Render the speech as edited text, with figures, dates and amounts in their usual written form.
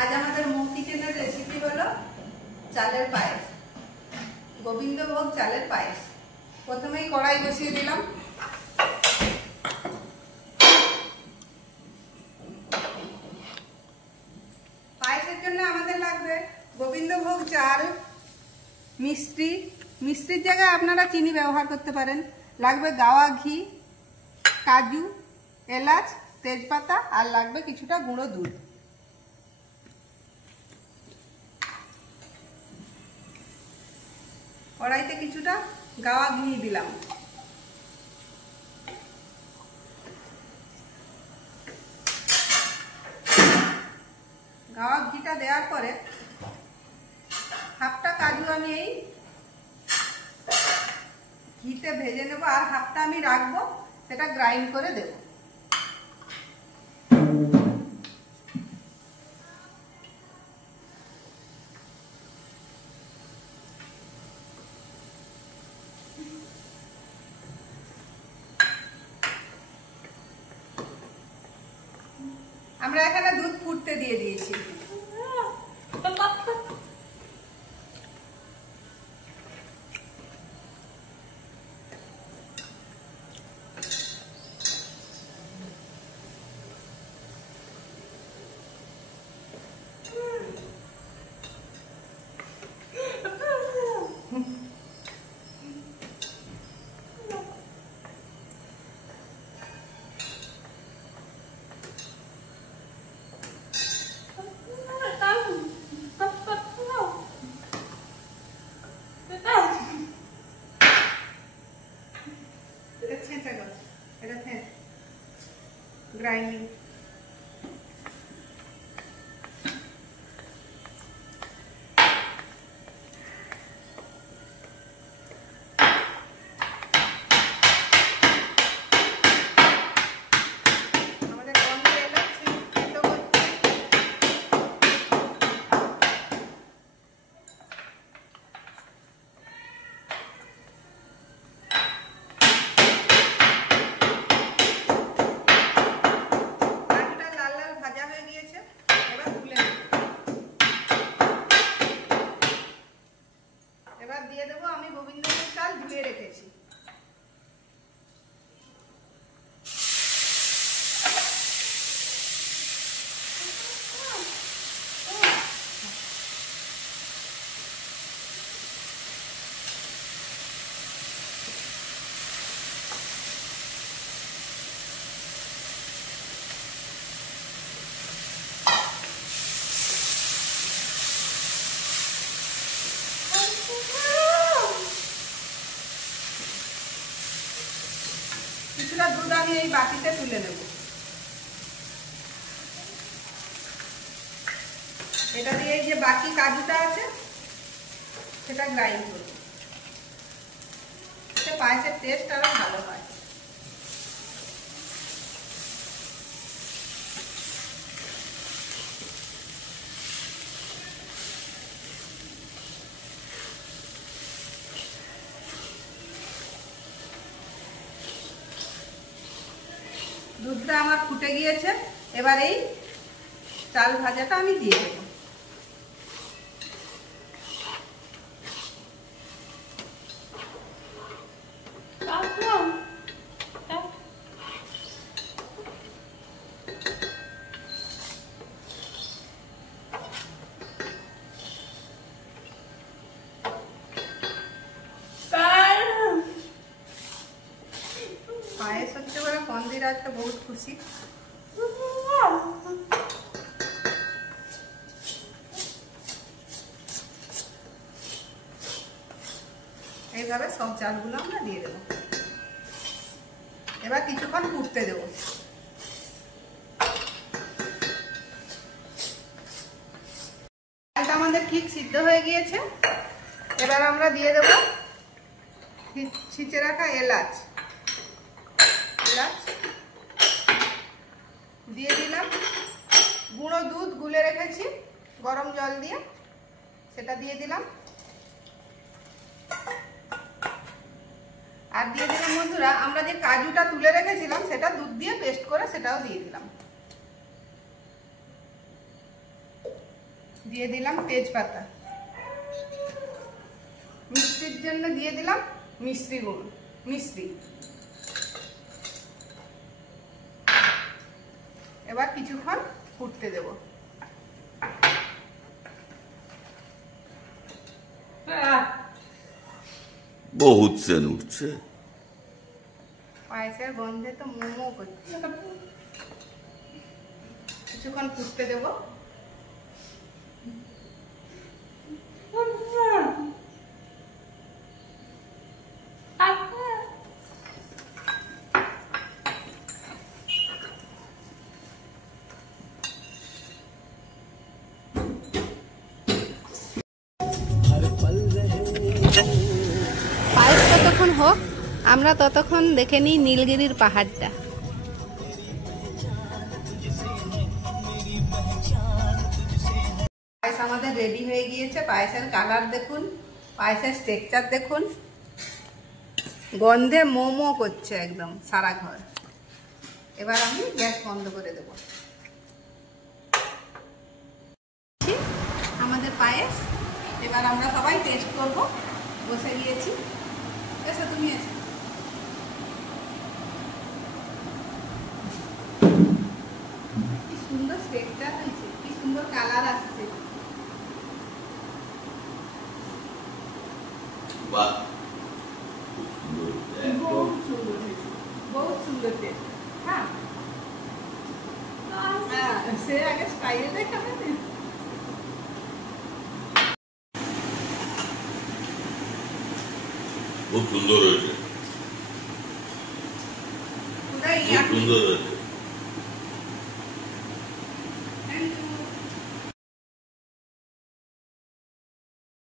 আজ আমাদের মৌ কিচেনের রেসিপি হলো চালের পায়েস, গোবিন্দভোগ চালের পায়েস। প্রথমেই কড়াই বসিয়ে দিলাম। পায়েসের জন্য আমাদের লাগবে গোবিন্দভোগ চাল, মিষ্টির জায়গায় আপনারা চিনি ব্যবহার করতে পারেন। লাগবে গাওয়া ঘি, কাজু, এলাচ, তেজপাতা, আর লাগবে কিছুটা গুঁড়ো দুধ। কড়াইতে কিছুটা গাওয়া ঘি দিলাম। গাওয়া ঘিটা দেওয়ার পরে হাফটা কাজু আমি এই ঘিতে ভেজে নেব, আর হাফটা আমি রাখবো, সেটা গ্রাইন্ড করে দেব। আমরা এখানে দুধ ফুটতে দিয়ে দিয়েছি। গ্রাইন্ডিং দিয়ে দেবো আমি গোবিন্দভোগ চাল ধুয়ে রেখেছি। কিছুটা দুধ আমি এই বাটিতে তুলে নেব। এটা দিয়ে এই যে বাকি কাজুটা আছে সেটা গ্রাইন্ড করব, এতে পায়েসের টেস্ট আরো ভালো হয়। দুধটা আমার ফুটে গিয়েছে, এবার এই চাল ভাজাটা আমি দিয়ে দেব। পায়েস হচ্ছে বলে মন্দির আজকে বহুত খুশি। এইভাবে সব চালগুলো আমরা দিয়ে দেবো। এবার কিছুক্ষণ ফুটতে দেবো। চালটা আমাদের ঠিক সিদ্ধ হয়ে গিয়েছে। এবার আমরা দিয়ে দেবো ছিঁচে রাখা এলাচ দিয়ে দিলাম। গুঁড়ো দুধ গুলে রেখেছি গরম জল দিয়ে, সেটা দিয়ে দিলাম। আর দিয়ে দিলাম বন্ধুরা আমরা যে কাজুটা তুলে রেখেছিলাম সেটা দুধ দিয়ে পেস্ট করে সেটাও দিয়ে দিলাম। দিয়ে দিলাম তেজপাতা, মিষ্টির জন্য দিয়ে দিলাম মিশ্রি গুঁড়ো, মিশ্রি। এবার কিছুক্ষণ ফুটতে দেব। বহুত সেন উঠছে, পায়েসের গন্ধে তো মোমো করছে। কিছুক্ষণ ফুটতে দেব। পায়েস ততক্ষণ হোক, আমরা ততক্ষণ দেখে নিই নীলগিরির পাহাড়টা। পায়েস আমাদের রেডি হয়ে গিয়েছে। পায়েসের কালার দেখুন, পায়েসের টেক্সচার দেখুন, গন্ধে মোমো করছে একদম সারা ঘর। এবার আমি গ্যাস বন্ধ করে দেব। আমাদের পায়েস এবার আমরা সবাই টেস্ট করব। বসে গিয়েছি, এসো তুমি এসো। কি সুন্দর টেক্সচার হয়েছে, কি সুন্দর কালার আসছে। বাহ, বহুত সুন্দর হয়েছে, বহুত সুন্দর টেস্ট। হ্যাঁ, সে আগে স্টাইল দেখাবে। খুব সুন্দর হয়েছে।